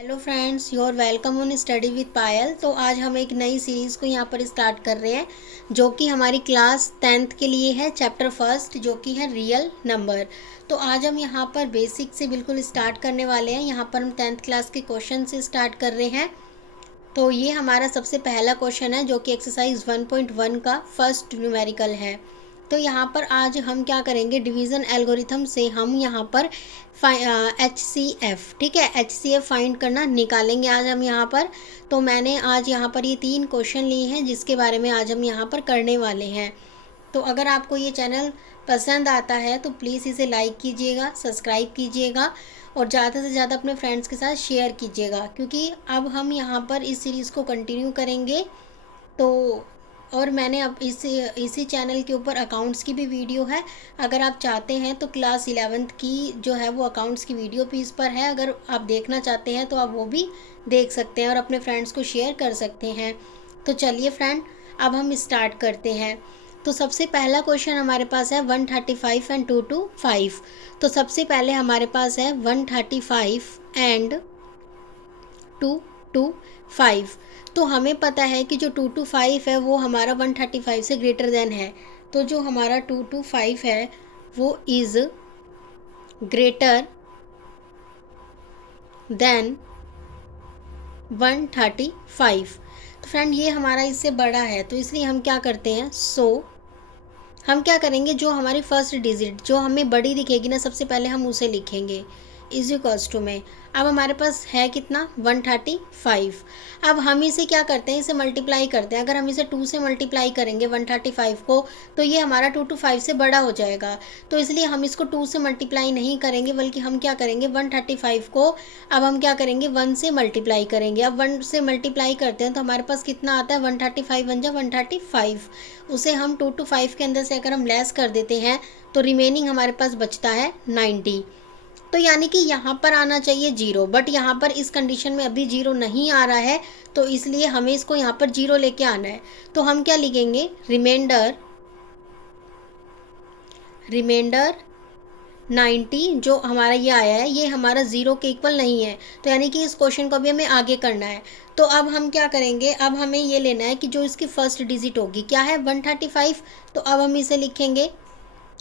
Hello friends, your welcome on study with Payal. तो आज हम एक नई सीरीज़ को यहाँ पर स्टार्ट कर रहे हैं जो कि हमारी क्लास 10th के लिए है। चैप्टर फर्स्ट जो कि है रियल नंबर। तो आज हम यहाँ पर बेसिक से बिल्कुल स्टार्ट करने वाले हैं। यहाँ पर हम 10th क्लास के क्वेश्चन से स्टार्ट कर रहे हैं। तो ये हमारा सबसे पहला क्वेश्चन है जो कि एक्सरसाइज 1.1 का फर्स्ट न्यूमेरिकल है। तो यहाँ पर आज हम क्या करेंगे, डिवीज़न एल्गोरिथम से हम यहाँ पर HCF, ठीक है, HCF फाइंड करना निकालेंगे आज हम यहाँ पर। तो मैंने आज यहाँ पर ये 3 क्वेश्चन लिए हैं जिसके बारे में आज हम यहाँ पर करने वाले हैं। तो अगर आपको ये चैनल पसंद आता है तो प्लीज़ इसे लाइक कीजिएगा, सब्सक्राइब कीजिएगा और ज़्यादा से ज़्यादा अपने फ्रेंड्स के साथ शेयर कीजिएगा, क्योंकि अब हम यहाँ पर इस सीरीज़ को कंटिन्यू करेंगे। तो और मैंने अब इसी चैनल के ऊपर अकाउंट्स की भी वीडियो है। अगर आप चाहते हैं तो क्लास 11th की जो है वो अकाउंट्स की वीडियो भी इस पर है। अगर आप देखना चाहते हैं तो आप वो भी देख सकते हैं और अपने फ्रेंड्स को शेयर कर सकते हैं। तो चलिए फ्रेंड, अब हम स्टार्ट करते हैं। तो सबसे पहला क्वेश्चन हमारे पास है 135 एंड 225। तो सबसे पहले हमारे पास है 135 एंड 225। तो हमें पता है कि जो 225 है वो हमारा 135 से ग्रेटर देन है। तो जो हमारा 225 है वो इज़ ग्रेटर देन 135। तो फ्रेंड ये हमारा इससे बड़ा है, तो इसलिए हम क्या करते हैं, हम क्या करेंगे, जो हमारी फर्स्ट डिजिट जो हमें बड़ी दिखेगी ना, सबसे पहले हम उसे लिखेंगे इज इक्वल्स टू में। अब हमारे पास है कितना, 135। अब हम इसे क्या करते हैं, इसे मल्टीप्लाई करते हैं। अगर हम इसे 2 से मल्टीप्लाई करेंगे 135 को, तो ये हमारा 225 से बड़ा हो जाएगा। तो इसलिए हम इसको 2 से मल्टीप्लाई नहीं करेंगे, बल्कि हम क्या करेंगे, 135 को अब हम क्या करेंगे, 1 से मल्टीप्लाई करेंगे। अब 1 से मल्टीप्लाई करते हैं तो हमारे पास कितना आता है, 135 बन जाए 135। उसे हम 225 के अंदर से अगर हम लेस कर देते हैं तो रिमेनिंग हमारे पास बचता है 90। तो यानी कि यहाँ पर आना चाहिए 0, बट यहाँ पर इस कंडीशन में अभी 0 नहीं आ रहा है, तो इसलिए हमें इसको यहाँ पर 0 लेके आना है। तो हम क्या लिखेंगे, रिमाइंडर 90 जो हमारा ये आया है ये हमारा 0 के इक्वल नहीं है। तो यानी कि इस क्वेश्चन को भी हमें आगे करना है। तो अब हम क्या करेंगे, अब हमें ये लेना है कि जो इसकी फर्स्ट डिजिट होगी क्या है, 135। तो अब हम इसे लिखेंगे।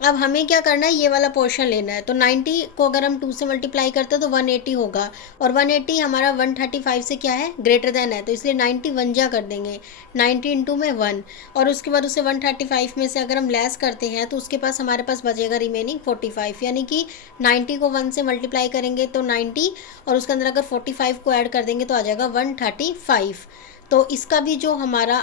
अब हमें क्या करना है, ये वाला पोर्शन लेना है। तो 90 को अगर हम 2 से मल्टीप्लाई करते हैं तो 180 होगा, और 180 हमारा 135 से क्या है, ग्रेटर देन है। तो इसलिए 90 वन जा कर देंगे, 90 इंटू में 1, और उसके बाद उसे 135 में से अगर हम लेस करते हैं तो उसके पास हमारे पास बचेगा रिमेनिंग 45। यानी कि 90 को 1 से मल्टीप्लाई करेंगे तो 90, और उसके अंदर अगर 45 को ऐड कर देंगे तो आ जाएगा 135। तो इसका भी जो हमारा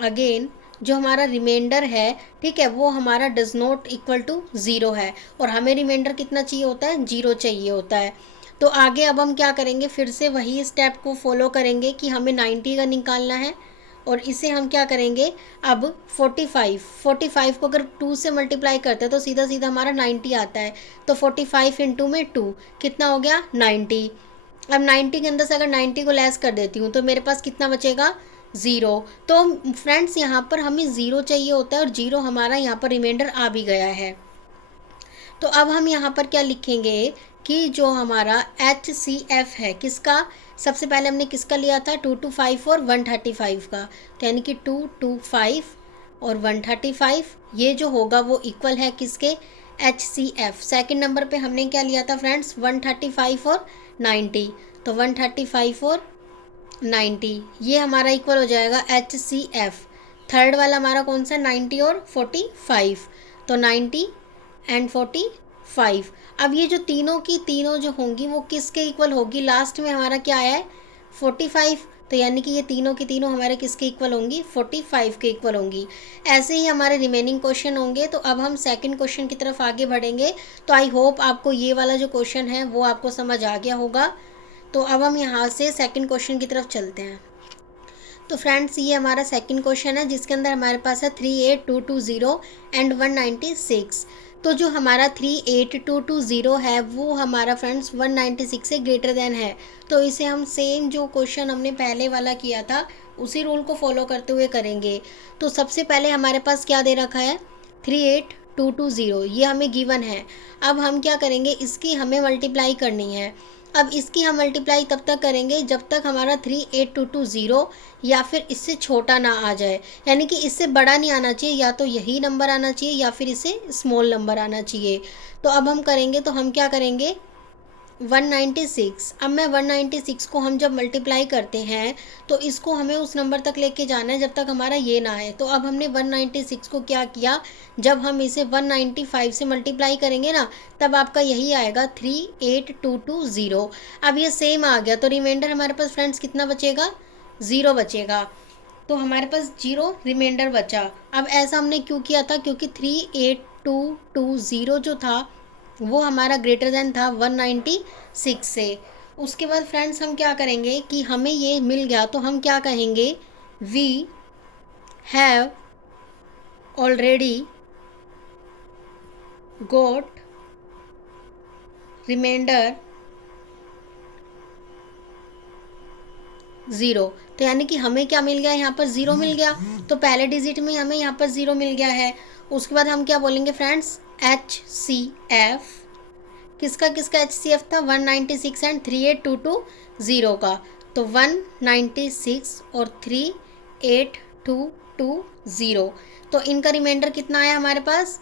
अगेन जो हमारा रिमाइंडर है, ठीक है, वो हमारा डज नॉट इक्वल टू 0 है, और हमें रिमाइंडर कितना चाहिए होता है, 0 चाहिए होता है। तो आगे अब हम क्या करेंगे, फिर से वही स्टेप को फॉलो करेंगे कि हमें 90 का निकालना है, और इसे हम क्या करेंगे, अब 45 को अगर 2 से मल्टीप्लाई करते हैं तो सीधा सीधा हमारा 90 आता है। तो 45 इंटू में 2 कितना हो गया, 90। अब 90 के अंदर से अगर 90 को लेस कर देती हूँ तो मेरे पास कितना बचेगा, 0। तो फ्रेंड्स यहाँ पर हमें 0 चाहिए होता है, और 0 हमारा यहाँ पर रिमाइंडर आ भी गया है। तो अब हम यहाँ पर क्या लिखेंगे कि जो हमारा HCF है किसका, सबसे पहले हमने किसका लिया था, 225 और 135 का। तो यानी कि 225 और 135 ये जो होगा वो इक्वल है किसके, HCF। सेकंड नंबर पे हमने क्या लिया था फ्रेंड्स, 135 और 90। तो 135 और 90 ये हमारा इक्वल हो जाएगा HCF। थर्ड वाला हमारा कौन सा, 90 और 45। तो 90 एंड 45। अब ये जो तीनों की तीनों जो होंगी वो किसके इक्वल होगी, लास्ट में हमारा क्या आया है, 45। तो यानी कि ये तीनों की तीनों हमारे किसके इक्वल होंगी, 45 के इक्वल होंगी। ऐसे ही हमारे रिमेनिंग क्वेश्चन होंगे। तो अब हम सेकंड क्वेश्चन की तरफ आगे बढ़ेंगे। तो आई होप आपको ये वाला जो क्वेश्चन है वो आपको समझ आ गया होगा। तो अब हम यहाँ से सेकंड क्वेश्चन की तरफ चलते हैं। तो फ्रेंड्स ये हमारा सेकंड क्वेश्चन है जिसके अंदर हमारे पास है 38220 एंड 196। तो जो हमारा 38220 है वो हमारा फ्रेंड्स 196 से ग्रेटर देन है। तो इसे हम सेम जो क्वेश्चन हमने पहले वाला किया था उसी रूल को फॉलो करते हुए करेंगे। तो सबसे पहले हमारे पास क्या दे रखा है, 38220 ये हमें गिवन है। अब हम क्या करेंगे, इसकी हमें मल्टीप्लाई करनी है। अब इसकी हम मल्टीप्लाई तब तक करेंगे जब तक हमारा 38220 या फिर इससे छोटा ना आ जाए, यानी कि इससे बड़ा नहीं आना चाहिए, या तो यही नंबर आना चाहिए या फिर इससे स्मॉल नंबर आना चाहिए। तो अब हम करेंगे, तो हम क्या करेंगे 196। अब मैं 196 को हम जब मल्टीप्लाई करते हैं तो इसको हमें उस नंबर तक लेके जाना है जब तक हमारा ये ना आए। तो अब हमने 196 को क्या किया, जब हम इसे 195 से मल्टीप्लाई करेंगे ना, तब आपका यही आएगा 38220। अब ये सेम आ गया, तो रिमाइंडर हमारे पास फ्रेंड्स कितना बचेगा, ज़ीरो बचेगा। तो हमारे पास जीरो रिमाइंडर बचा। अब ऐसा हमने क्यों किया था, क्योंकि 38220 जो था वो हमारा ग्रेटर देन था 196 से। उसके बाद फ्रेंड्स हम क्या करेंगे कि हमें ये मिल गया, तो हम क्या कहेंगे, we have already got reminder zero. तो यानी कि हमें क्या मिल गया, यहाँ पर ज़ीरो मिल गया। तो पहले डिजिट में हमें यहाँ पर ज़ीरो मिल गया है। उसके बाद हम क्या बोलेंगे फ्रेंड्स, HCF। किसका किसका HCF था, 196 एंड 38220 का। तो 196 और 38220, तो इनका रिमाइंडर कितना आया हमारे पास।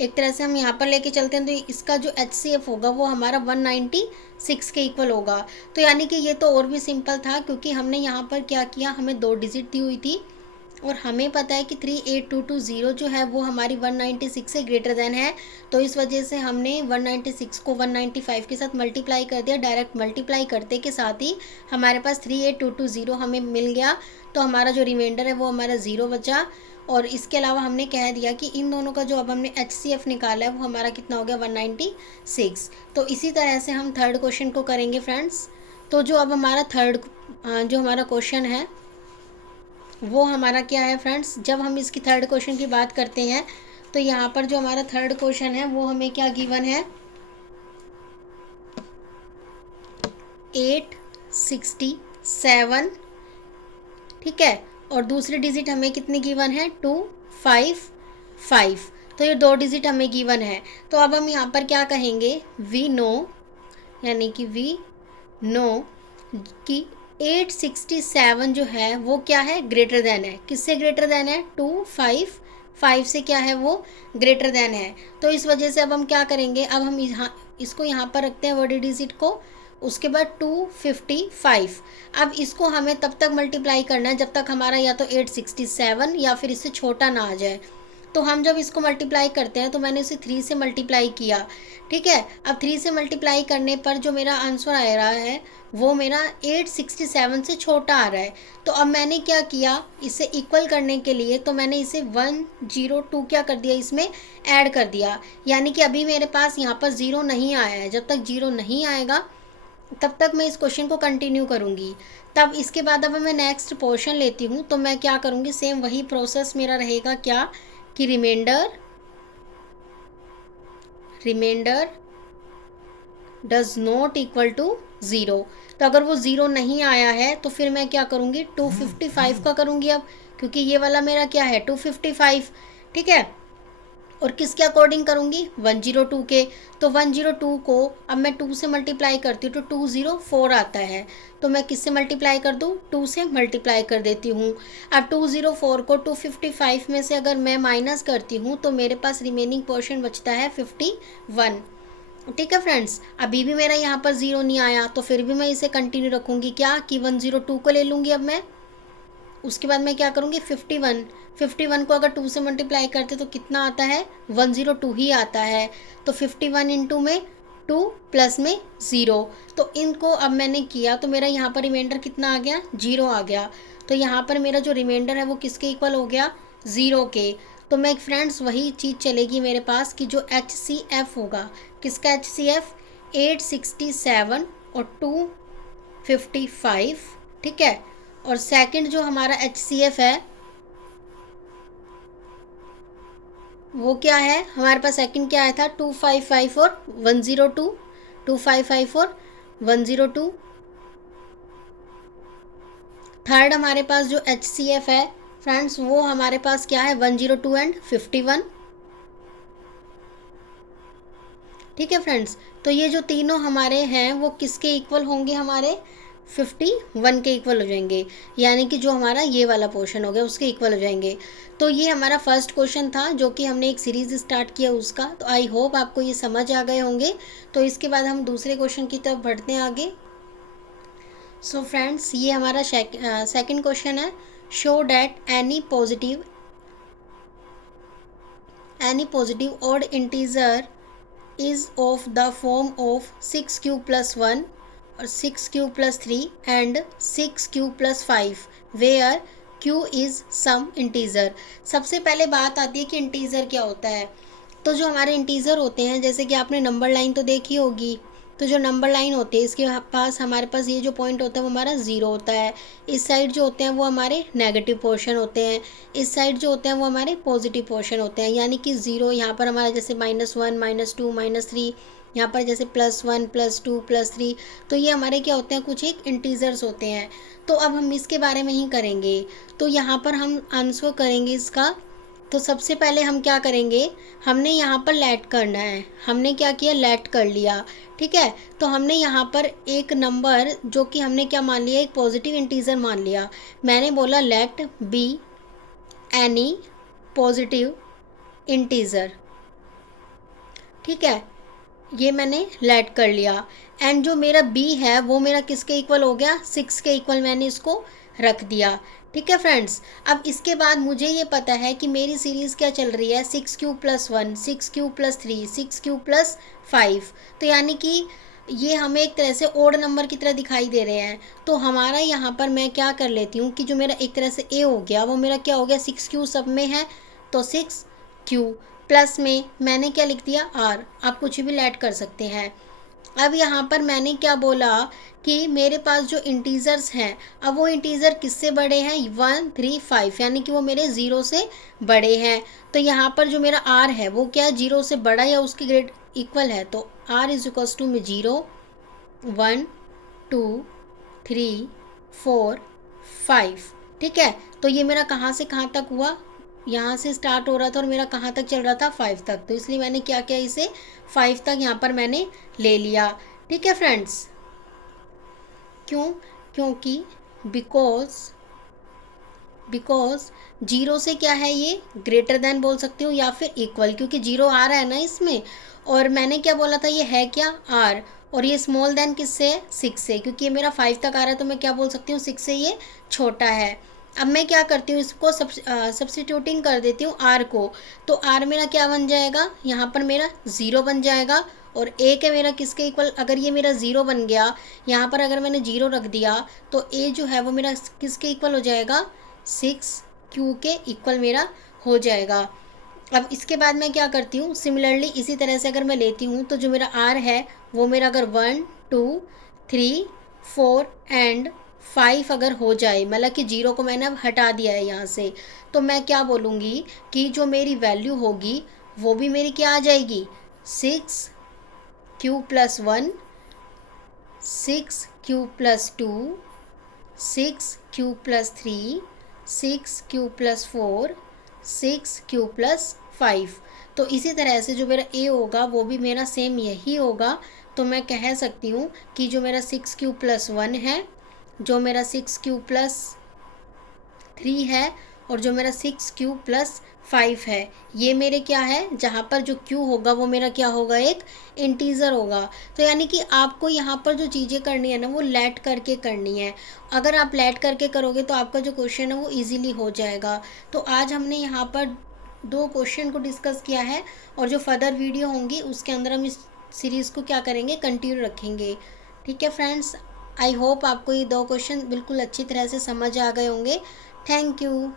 एक तरह से हम यहाँ पर लेके चलते हैं, तो इसका जो HCF होगा वो हमारा 196 के इक्वल होगा। तो यानी कि ये तो और भी सिंपल था, क्योंकि हमने यहाँ पर क्या किया, हमें दो डिजिट दी हुई थी और हमें पता है कि 38220 जो है वो हमारी 196 से ग्रेटर देन है। तो इस वजह से हमने 196 को 195 के साथ मल्टीप्लाई कर दिया। डायरेक्ट मल्टीप्लाई करते के साथ ही हमारे पास 38220 हमें मिल गया। तो हमारा जो रिमाइंडर है वो हमारा ज़ीरो बचा। और इसके अलावा हमने कह दिया कि इन दोनों का जो अब हमने HCF निकाला है वो हमारा कितना हो गया, 196। तो इसी तरह से हम थर्ड क्वेश्चन को करेंगे फ्रेंड्स। तो जो अब हमारा जो हमारा क्वेश्चन है वो हमारा क्या है फ्रेंड्स, जब हम इसकी थर्ड क्वेश्चन की बात करते हैं तो यहाँ पर जो हमारा थर्ड क्वेश्चन है वो हमें क्या गिवन है, 867, ठीक है। और दूसरी डिजिट हमें कितनी गिवन है, 255। तो ये दो डिजिट हमें गिवन है। तो अब हम यहाँ पर क्या कहेंगे, वी नो, यानी कि वी नो कि 867 जो है वो क्या है, ग्रेटर देन है। किससे ग्रेटर देन है, 255 से क्या है, वो ग्रेटर देन है। तो इस वजह से अब हम क्या करेंगे, अब हम इसको यहाँ पर रखते हैं वर्ड डिजिट को। उसके बाद 255। अब इसको हमें तब तक मल्टीप्लाई करना है जब तक हमारा या तो 867 या फिर इससे छोटा ना आ जाए। तो हम जब इसको मल्टीप्लाई करते हैं तो मैंने इसे 3 से मल्टीप्लाई किया, ठीक है। अब 3 से मल्टीप्लाई करने पर जो मेरा आंसर आ रहा है वो मेरा 867 से छोटा आ रहा है। तो अब मैंने क्या किया, इसे इक्वल करने के लिए तो मैंने इसे 102 क्या कर दिया, इसमें ऐड कर दिया। यानी कि अभी मेरे पास यहाँ पर ज़ीरो नहीं आया है। जब तक ज़ीरो नहीं आएगा तब तक मैं इस क्वेश्चन को कंटिन्यू करूँगी। तब इसके बाद अब मैं नेक्स्ट पोर्शन लेती हूँ, तो मैं क्या करूँगी, सेम वही प्रोसेस मेरा रहेगा, क्या कि reminder does not equal to zero. तो अगर वो ज़ीरो नहीं आया है तो फिर मैं क्या करूँगी, 255 का करूँगी अब, क्योंकि ये वाला मेरा क्या है, 255, ठीक है। और किसके अकॉर्डिंग करूँगी, 102 के। तो 102 को अब मैं 2 से मल्टीप्लाई करती हूँ तो 204 आता है। तो मैं किससे मल्टीप्लाई कर दूँ, 2 से मल्टीप्लाई कर देती हूँ। अब 204 को 255 में से अगर मैं माइनस करती हूँ तो मेरे पास रिमेनिंग पोर्शन बचता है 51, ठीक है फ्रेंड्स। अभी भी मेरा यहाँ पर ज़ीरो नहीं आया, तो फिर भी मैं इसे कंटिन्यू रखूँगी, क्या कि 102 को ले लूँगी अब मैं। उसके बाद मैं क्या करूँगी, 51 को अगर 2 से मल्टीप्लाई करते तो कितना आता है, 102 ही आता है। तो 51 इंटू में 2 प्लस में 0। तो इनको अब मैंने किया तो मेरा यहाँ पर रिमाइंडर कितना आ गया, 0 आ गया। तो यहाँ पर मेरा जो रिमाइंडर है वो किसके इक्वल हो गया, 0 के। तो मैं फ्रेंड्स वही चीज़ चलेगी मेरे पास कि जो HCF होगा, किसका HCF, 867 और 255, ठीक है। और सेकंड जो हमारा HCF है वो क्या है, हमारे पास सेकंड क्या आया था, 255 और 102, 255 और 102। थर्ड हमारे पास जो HCF है फ्रेंड्स वो हमारे पास क्या है, 102 एंड 51, ठीक है फ्रेंड्स। तो ये जो तीनों हमारे हैं वो किसके इक्वल होंगे, हमारे 51 के इक्वल हो जाएंगे, यानी कि जो हमारा ये वाला पोर्शन हो गया उसके इक्वल हो जाएंगे। तो ये हमारा फर्स्ट क्वेश्चन था जो कि हमने एक सीरीज़ स्टार्ट किया उसका। तो आई होप आपको ये समझ आ गए होंगे। तो इसके बाद हम दूसरे क्वेश्चन की तरफ बढ़ते हैं आगे। सो फ्रेंड्स, ये हमारा सेकंड क्वेश्चन है। Show that any positive odd integer is of the form of 6q plus 1 or 6q plus 3 and 6q plus 5 where q is some integer। सबसे पहले बात आती है कि इंटीजर क्या होता है। तो जो हमारे इंटीजर होते हैं, जैसे कि आपने नंबर लाइन तो देखी होगी, तो जो नंबर लाइन होती है इसके पास हमारे पास ये जो पॉइंट होता है वो हमारा ज़ीरो होता है। इस साइड जो होते हैं वो हमारे नेगेटिव पोर्शन होते हैं, इस साइड जो होते हैं वो हमारे पॉजिटिव पोर्शन होते हैं। यानी कि ज़ीरो यहाँ पर हमारा जैसे -1 -2 -3, यहाँ पर जैसे +1 +2 +3। तो ये हमारे क्या होते हैं, कुछ एक इंटीजर्स होते हैं। तो अब हम इसके बारे में ही करेंगे। तो यहाँ पर हम आंसर करेंगे इसका। तो सबसे पहले हम क्या करेंगे, हमने यहाँ पर लेट करना है। हमने क्या किया, लेट कर लिया। ठीक है, तो हमने यहाँ पर एक नंबर जो कि हमने क्या मान लिया, एक पॉजिटिव इंटीजर मान लिया। मैंने बोला let be any positive integer. ठीक है, ये मैंने लेट कर लिया। एंड जो मेरा b है वो मेरा किसके इक्वल हो गया, 6 के इक्वल मैंने इसको रख दिया। ठीक है फ्रेंड्स, अब इसके बाद मुझे ये पता है कि मेरी सीरीज़ क्या चल रही है, 6q + 1 6q + 3 6q + 5। तो यानी कि ये हमें एक तरह से ओड नंबर की तरह दिखाई दे रहे हैं। तो हमारा यहाँ पर मैं क्या कर लेती हूँ कि जो मेरा एक तरह से a हो गया वो मेरा क्या हो गया, 6q सब में है तो 6q प्लस में मैंने क्या लिख दिया r। आप कुछ भी ऐड कर सकते हैं। अब यहाँ पर मैंने क्या बोला कि मेरे पास जो इंटीजर्स हैं, अब वो इंटीजर किससे बड़े हैं, 1 3 5, यानी कि वो मेरे 0 से बड़े हैं। तो यहाँ पर जो मेरा r है वो क्या है, 0 से बड़ा या उसके ग्रेड इक्वल है। तो r = में 0 1 2 3 4 5। ठीक है, तो ये मेरा कहाँ से कहाँ तक हुआ, यहाँ से स्टार्ट हो रहा था और मेरा कहाँ तक चल रहा था, 5 तक। तो इसलिए मैंने क्या किया, इसे 5 तक यहाँ पर मैंने ले लिया। ठीक है फ्रेंड्स, क्योंकि बिकॉज 0 से क्या है, ये ग्रेटर देन बोल सकती हूँ या फिर इक्वल, क्योंकि 0 आ रहा है ना इसमें। और मैंने क्या बोला था, ये है क्या, r। और ये स्मॉल देन किससे है, 6 से, क्योंकि ये मेरा 5 तक आ रहा है। तो मैं क्या बोल सकती हूँ, 6 से ये छोटा है। अब मैं क्या करती हूँ, इसको सब्स्टिट्यूटिंग कर देती हूँ r को। तो r मेरा क्या बन जाएगा, यहाँ पर मेरा 0 बन जाएगा। और a के मेरा किसके इक्वल, अगर ये मेरा 0 बन गया, यहाँ पर अगर मैंने 0 रख दिया तो a जो है वो मेरा किसके इक्वल हो जाएगा, 6q के इक्वल मेरा हो जाएगा। अब इसके बाद मैं क्या करती हूँ, सिमिलरली इसी तरह से अगर मैं लेती हूँ तो जो मेरा r है वो मेरा अगर 1 2 3 4 एंड 5 अगर हो जाए, मतलब कि 0 को मैंने अब हटा दिया है यहाँ से, तो मैं क्या बोलूँगी कि जो मेरी वैल्यू होगी वो भी मेरी क्या आ जाएगी, 6q + 1 6q + 2 6q + 3 6q + 4 6q + 5। तो इसी तरह से जो मेरा a होगा वो भी मेरा सेम यही होगा। तो मैं कह सकती हूँ कि जो मेरा 6q + 1 है, जो मेरा 6q + 3 है और जो मेरा 6q + 5 है, ये मेरे क्या है, जहाँ पर जो q होगा वो मेरा क्या होगा, एक इंटीज़र होगा। तो यानी कि आपको यहाँ पर जो चीज़ें करनी है ना वो लेट करके करनी है। अगर आप लेट करके करोगे तो आपका जो क्वेश्चन है वो इजीली हो जाएगा। तो आज हमने यहाँ पर 2 क्वेश्चन को डिस्कस किया है और जो फर्दर वीडियो होंगी उसके अंदर हम इस सीरीज़ को क्या करेंगे, कंटिन्यू रखेंगे। ठीक है फ्रेंड्स, आई होप आपको ये 2 क्वेश्चन बिल्कुल अच्छी तरह से समझ आ गए होंगे। Thank you.